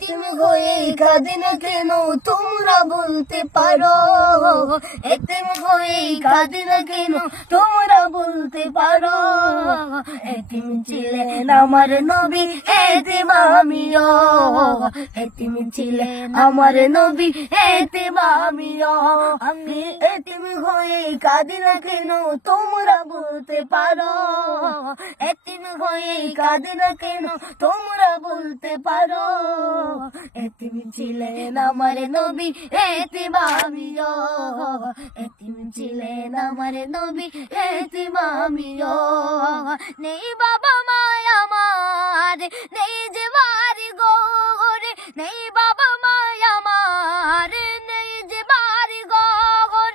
তুমি হয়ে কাঁদে না কেন তোমরা বলতে পারো, এতিম হয়ে কাঁদে না কেন তোমরা বলতে পারো। এতিম ছিলেন আমার নবী, এতিম আমিও, এতিম ছিলেন আমার নবী, এতিম আমিও। আমি এতিম হয়ে কাঁদে না কেন তোমরা বলতে পারো, এতিম হয়ে কাঁদে না কেন তোমরা বলতে পারো। এতিম ছিলেন আমার নবী, এতিম আমিও, এতিম ছিলেন আমার নবী, এতিম আমিও। নেই বাবা মায় আমার, নেই যে বাড়ি ঘর, নেই বাবা মায় আমার, নেই যে বাড়ি ঘর।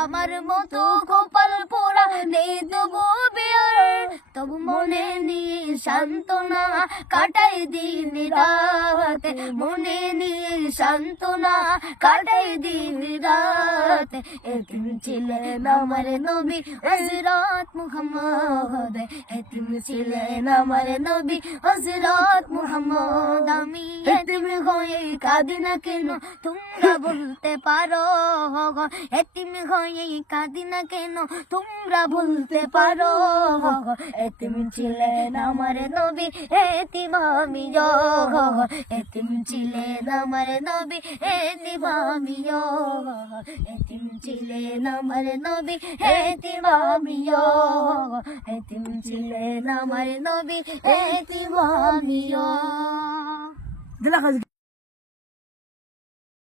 আমার মতো কপাল পোড়া নেই তবু বিয়ার, তবু মনে নিয়ে সান্ত্বনা কাটাই দিন রাত, মনে নিয়ে সান্ত্বনা কাটাই দিন রাত। এতিম ছিলেন আমার নবী হযরত মুহাম্মদ, এতিম ছিলেন আমার নবী হযরত মুহাম্মদ। আমি এতিম হয়ে কাঁদি না কেন তোমরা বলতে পারো, এতিম হয়ে কাঁদি না কেন তোমরা বলতে পারো। এতিম ছিলেন আমার নবী, এতিম আমিও, এতিম ছিলেন আমার নবী, এতিম আমিও, এতিম ছিলেন আমার নবী, এতিম আমিও, এতিম ছিলেন আমার নবী, এতিম আমিও।